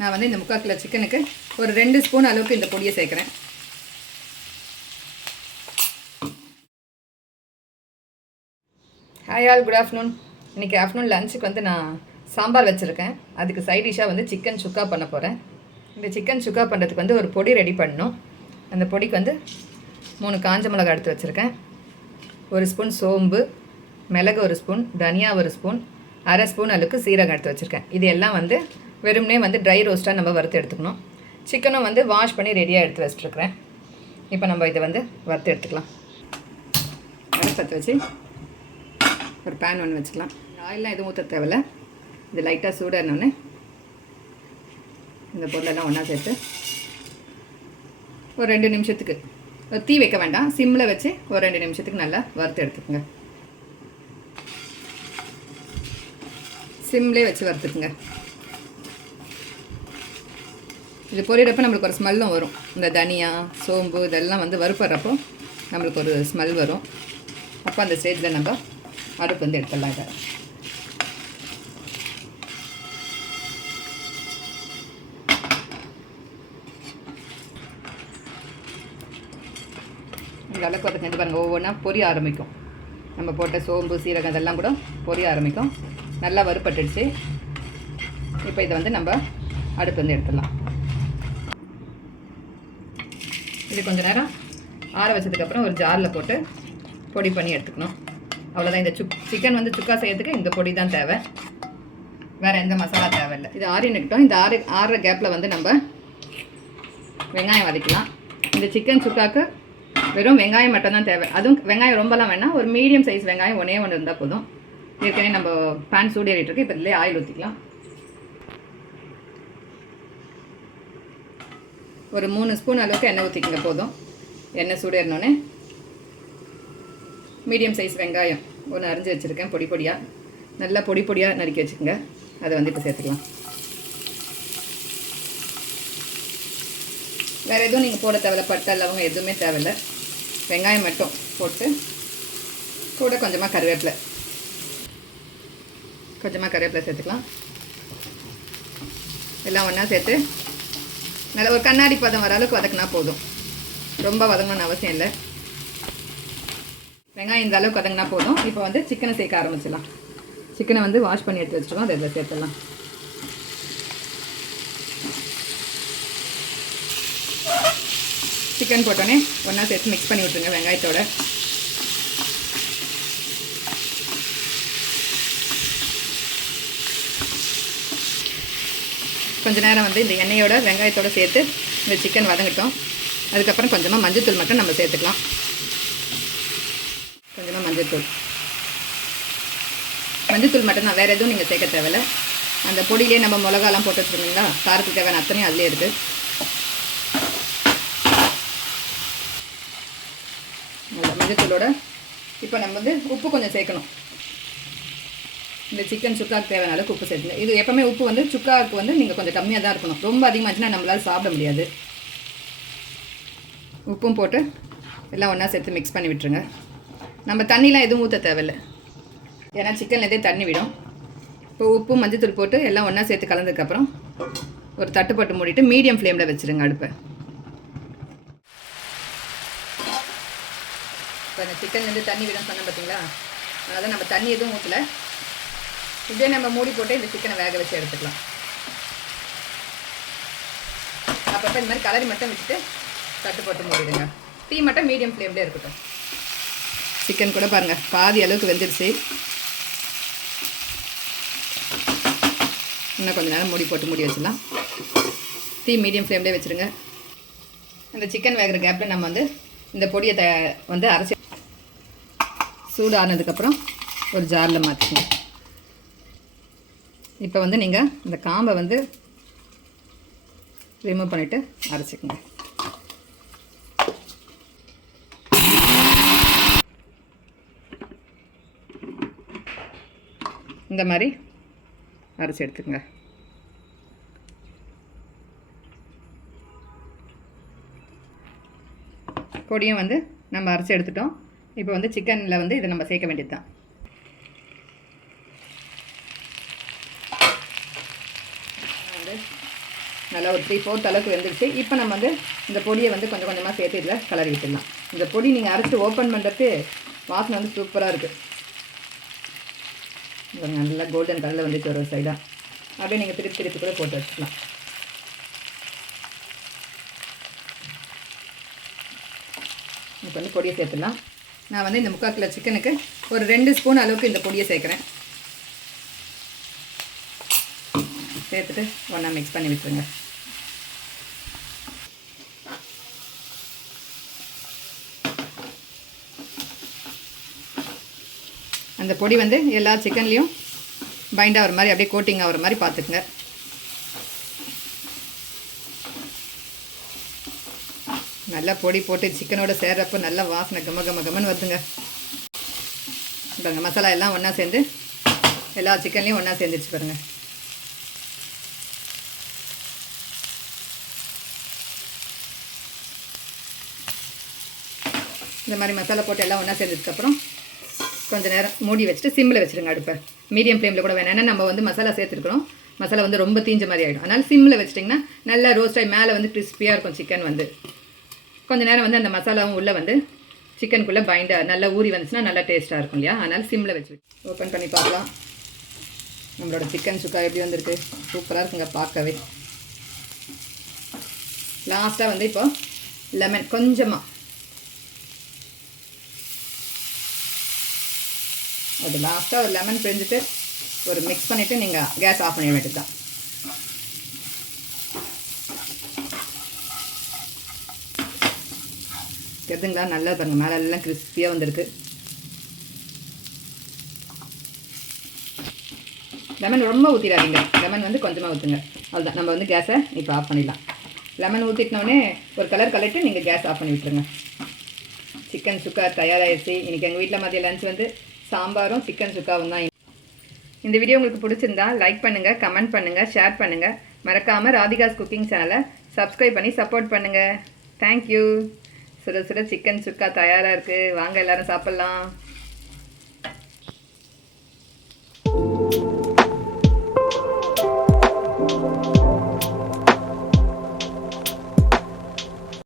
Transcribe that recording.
நான் வந்து இந்த 3/4 கிலோ சிக்கனுக்கு ஒரு 2 ஸ்பூன் அளவுக்கு இந்த பொடியை சேர்க்குறேன். Hi all, good afternoon. இன்றைக்கி ஆஃப்டர்நூன் லஞ்சுக்கு வந்து நான் சாம்பார் வச்சுருக்கேன். அதுக்கு சைட் டிஷ்ஷாக வந்து சிக்கன் சுக்கா பண்ண போகிறேன். இந்த சிக்கன் சுக்கா பண்ணுறதுக்கு வந்து ஒரு பொடி ரெடி பண்ணணும். அந்த பொடிக்கு வந்து 3 காஞ்ச மிளகாய் எடுத்து வச்சுருக்கேன். 1 ஸ்பூன் சோம்பு, மிளகு 1 ஸ்பூன், தனியா 1 ஸ்பூன், 1/2 ஸ்பூன் அளவுக்கு சீரகம் எடுத்து வச்சுருக்கேன். இது எல்லாம் வந்து வெறும்னே வந்து ட்ரை ரோஸ்ட்டாக நம்ம வறுத்து எடுத்துக்கணும். சிக்கனும் வந்து வாஷ் பண்ணி ரெடியாக எடுத்து வச்சுருக்கிறேன். இப்போ நம்ம இதை வந்து வறுத்து எடுத்துக்கலாம். அடுப்பத்தை வச்சு ஒரு பேன் ஒன்று வச்சுக்கலாம். ஆயிலெலாம் எதுவும் ஊற்ற தேவையில்ல. இது லைட்டாக சூடானோடனே இந்த பொருளெல்லாம் ஒன்றா சேர்த்து ஒரு 2 நிமிஷத்துக்கு தீ வைக்க வேண்டாம், சிம்மில் வச்சு ஒரு 2 நிமிஷத்துக்கு நல்லா வறுத்து எடுத்துக்கோங்க. சிம்லேயே வச்சு வறுத்துக்குங்க. இது பொரியறப்போ நம்மளுக்கு ஒரு ஸ்மெல்லும் வரும். இந்த தனியா, சோம்பு இதெல்லாம் வந்து வறுப்படுறப்போ நம்மளுக்கு ஒரு ஸ்மெல் வரும். அப்போ அந்த ஸ்டேஜில் நம்ம அடுப்பு வந்து எடுத்துடலாம். இதை இந்த அளவுக்கு அதை செஞ்சு பாருங்கள். ஒவ்வொன்றா பொரிய ஆரம்பிக்கும். நம்ம போட்ட சோம்பு, சீரகம் இதெல்லாம் கூட பொரிய ஆரம்பிக்கும். நல்லா வறுப்பட்டுடுச்சு. இப்போ இதை வந்து நம்ம அடுப்பு வந்து எடுத்துடலாம். இது கொஞ்சம் நேரம் ஆற வச்சதுக்கப்புறம் ஒரு ஜாரில் போட்டு பொடி பண்ணி எடுத்துக்கணும். அவ்வளோதான். இந்த சிக்கன் வந்து சுக்கா செய்யறதுக்கு இந்த பொடி தான் தேவை, வேறு எந்த மசாலா தேவையில்லை. இது ஆறினுக்கிட்டோம். இந்த ஆறுற கேப்பில் வந்து நம்ம வெங்காயம் வதக்கலாம். இந்த சிக்கன் சுக்காவுக்கு வெறும் வெங்காயம் மட்டும்தான் தேவை. அதுவும் வெங்காயம் ரொம்பலாம் வேணாம், ஒரு மீடியம் சைஸ் வெங்காயம் ஒன்றே இருந்தால் போதும். ஏற்கனவே நம்ம பேன் சூடு ஏறிட்டுருக்கு. இப்போ இதிலே ஆயில் ஊற்றிக்கலாம். ஒரு 3 ஸ்பூன் அளவுக்கு எண்ணெய் ஊற்றிக்கங்க போதும். எண்ணெய் சூடு ஏறினோடனே மீடியம் சைஸ் வெங்காயம் ஒன்று அரிஞ்சு வச்சுருக்கேன். பொடி பொடியாக நல்லா பொடி பொடியாக நறுக்கி வச்சுக்கோங்க. அதை வந்து இப்போ சேர்த்துக்கலாம். வேறு எதுவும் நீங்கள் போட தேவையில்ல, பட்டை லவங்கம் எதுவுமே தேவையில்லை. வெங்காயம் மட்டும் போட்டு கூட கொஞ்சமாக கருவேப்பிலை சேர்த்துக்கலாம். எல்லாம் ஒன்றா சேர்த்து நல்லா ஒரு கண்ணாடி பதம் வர அளவுக்கு வதக்கினா போதும். ரொம்ப வதங்கணும்னு அவசியம் இல்லை. வெங்காயம் இந்த அளவுக்கு வதங்கினா போதும். இப்போ வந்து சிக்கனை சேர்க்க ஆரம்பிச்சிடலாம். சிக்கனை வந்து வாஷ் பண்ணி எடுத்து வச்சுருக்கோம். அதை இதில் சேர்த்துடலாம். சிக்கன் போட்டோன்னே ஒன்றா சேர்த்து மிக்ஸ் பண்ணி விட்டுருங்க வெங்காயத்தோட. கொஞ்ச நேரம் வந்து இந்த எண்ணெயோட வெங்காயத்தோடு சேர்த்து இந்த சிக்கன் வதங்கட்டும். அதுக்கப்புறம் கொஞ்சமாக மஞ்சள்தூள் மட்டும் நம்ம சேர்த்துக்கலாம். கொஞ்சமாக மஞ்சள்தூள் மட்டும்தான், வேறு எதுவும் நீங்கள் சேர்க்க தேவையில்லை. அந்த பொடியிலே நம்ம மிளகாலாம் போட்டு வச்சுருந்தீங்களா, காரத்துக்கு தேவையான அத்தனையும் அதிலே இருக்குது. மஞ்சள்தூளோட இப்போ நம்ம வந்து உப்பு கொஞ்சம் சேர்க்கணும். இந்த சிக்கன் சுக்காவுக்கு தேவையான அளவுக்கு உப்பு சேர்த்துங்க. இது எப்போவுமே உப்பு வந்து சுக்காவுக்கு வந்து நீங்கள் கொஞ்சம் கம்மியாக தான் இருக்கணும். ரொம்ப அதிகமாச்சுன்னா நம்மளால் சாப்பிட முடியாது. உப்பும் போட்டு எல்லாம் ஒன்றா சேர்த்து மிக்ஸ் பண்ணி விட்டுருங்க. நம்ம தண்ணிலாம் எதுவும் ஊற்ற தேவையில்லை, ஏன்னா சிக்கன்லேருந்தே தண்ணி விடும். இப்போ உப்பு மஞ்சத்தூள் போட்டு எல்லாம் ஒன்றா சேர்த்து கலந்ததுக்கப்புறம் ஒரு தட்டு போட்டு மூடிட்டு மீடியம் ஃப்ளேமில் வச்சுருங்க அடுப்பை. இப்போ அந்த சிக்கன்லேருந்து தண்ணி விடும் சொன்ன பார்த்தீங்களா, அதனால் நம்ம தண்ணி எதுவும் ஊற்றலை. இதே நம்ம மூடி போட்டு இந்த சிக்கனை வேக வச்சு எடுத்துக்கலாம். அப்பப்போ இந்த மாதிரி கலரி மட்டும் விட்டுட்டு தட்டு போட்டு மூடிடுங்க. டீ மட்டும் மீடியம் ஃப்ளேம்லேயே இருக்கட்டும். சிக்கன் கூட பாருங்கள் பாதி அளவுக்கு வெந்துருச்சு. இன்னும் கொஞ்சம் நேரம் மூடி வச்சிடலாம். டீ மீடியம் ஃப்ளேம்லேயே வச்சுருங்க. இந்த சிக்கன் வேகிற கேப்பில் நம்ம வந்து இந்த பொடியை வந்து அரைச்சி சூடு ஆனதுக்கப்புறம் ஒரு ஜாரில் மாற்றிக்கணும். இப்போ வந்து நீங்கள் இந்த காம்பை வந்து ரிமூவ் பண்ணிவிட்டு அரைச்சிக்கோங்க. இந்த மாதிரி அரைச்சி எடுத்துக்கோங்க. பொடியும் வந்து நம்ம அரைச்சி எடுத்துட்டோம். இப்போ வந்து சிக்கனில் வந்து இதை நம்ம சேர்க்க வேண்டியது தான். வந்து நல்லா ஒரு 3/4 அளவுக்கு வெந்துருச்சு. இப்போ நம்ம வந்து இந்த பொடியை வந்து கொஞ்சம் கொஞ்சமாக சேர்த்து இதில் கலரி விட்டுடலாம். இந்த பொடி நீங்கள் அரைச்சிட்டு ஓப்பன் பண்ணுறதுக்கு வாசனை வந்து சூப்பராக இருக்குது. நல்லா கோல்டன் கலரில் வந்துச்சு ஒரு சைடாக. அப்படியே நீங்கள் திருப்பி திருப்பி கூட போட்டு வச்சுக்கலாம். இப்போ வந்து பொடியை சேர்த்துடலாம். நான் வந்து இந்த 3/4 கிலோ சிக்கனுக்கு ஒரு 2 ஸ்பூன் அளவுக்கு இந்த பொடியை சேர்க்குறேன். சேர்த்துட்டு ஒன்றா மிக்ஸ் பண்ணி விட்டுருங்க. அந்த பொடி வந்து எல்லா சிக்கன்லேயும் பைண்ட் ஆகிற மாதிரி அப்படியே கோட்டிங் ஆகிற மாதிரி பார்த்துக்குங்க. நல்லா பொடி போட்டு சிக்கனோட சேர்றப்போ நல்லா வாசனை கமன்னு வருதுங்க. பாருங்க மசாலா எல்லாம் ஒன்றா சேர்ந்து எல்லா சிக்கன்லேயும் ஒன்றா சேர்ந்துருச்சு பாருங்கள். இந்த மாதிரி மசாலா போட்டு எல்லாம் ஒன்றா சேர்ந்ததுக்கப்புறம் கொஞ்சம் நேரம் மூடி வச்சுட்டு சிம்மில் வச்சுருங்க அடுப்பை. மீடியம் ஃப்ளேமில் கூட வேணாம். ஏன்னா நம்ம வந்து மசாலா சேர்த்துருக்குறோம். மசாலா வந்து ரொம்ப தீஞ்ச மாதிரி ஆகிடும். அதனால் சிம்மில் வச்சிட்டிங்கன்னா நல்லா ரோஸ்ட் ஆகி மேலே வந்து கிறிஸ்பியாக இருக்கும் சிக்கன் வந்து. கொஞ்சம் நேரம் வந்து அந்த மசாலாவும் உள்ளே வந்து சிக்கனுக்குள்ளே பைண்டாக நல்லா ஊறி வந்துச்சுன்னா நல்லா டேஸ்ட்டாக இருக்கும் இல்லையா? அதனால் சிம்மில் வச்சு ஓப்பன் பண்ணி பார்க்கலாம். நம்மளோட சிக்கன் சுக்கா எப்படி வந்திருக்கு? சூப்பராக இருக்குங்க பார்க்கவே. லாஸ்ட்டாக வந்து இப்போ லெமன் கொஞ்சமாக அது லாஸ்ட்டாக ஒரு லெமன் பிழிஞ்சிட்டு ஒரு மிக்ஸ் பண்ணிவிட்டு நீங்கள் கேஸ் ஆஃப் பண்ண வேண்டியது தான். தெரிஞ்சுங்களா? நல்லா பாருங்க மேலே எல்லாம் கிறிஸ்பியாக வந்திருக்கு. லெமன் ரொம்ப ஊற்றிடாதீங்க. லெமன் வந்து கொஞ்சமாக ஊற்றுங்க. அவ்வளோதான். நம்ம வந்து கேஸை இப்போ ஆஃப் பண்ணிடலாம். லெமன் ஊற்றிட்டோடனே ஒரு கலர் கலட்டு நீங்கள் கேஸ் ஆஃப் பண்ணி விட்டுருங்க. சிக்கன் சுக்கா தயாராகிடுச்சு. இன்றைக்கி எங்கள் வீட்டில் மதிய லஞ்ச் வந்து சாம்பாரும் சிக்கன் சுக்காவும் தான். இந்த வீடியோ உங்களுக்கு பிடிச்சிருந்தா லைக் பண்ணுங்கள், கமெண்ட் பண்ணுங்கள், ஷேர் பண்ணுங்கள். மறக்காமல் ராதிகாஸ் குக்கிங் சேனலை சப்ஸ்கிரைப் பண்ணி சப்போர்ட் பண்ணுங்கள். தேங்க்யூ. சுட சுட சிக்கன் சுக்கா தயாராக இருக்குது. வாங்க எல்லோரும் சாப்பிட்லாம்.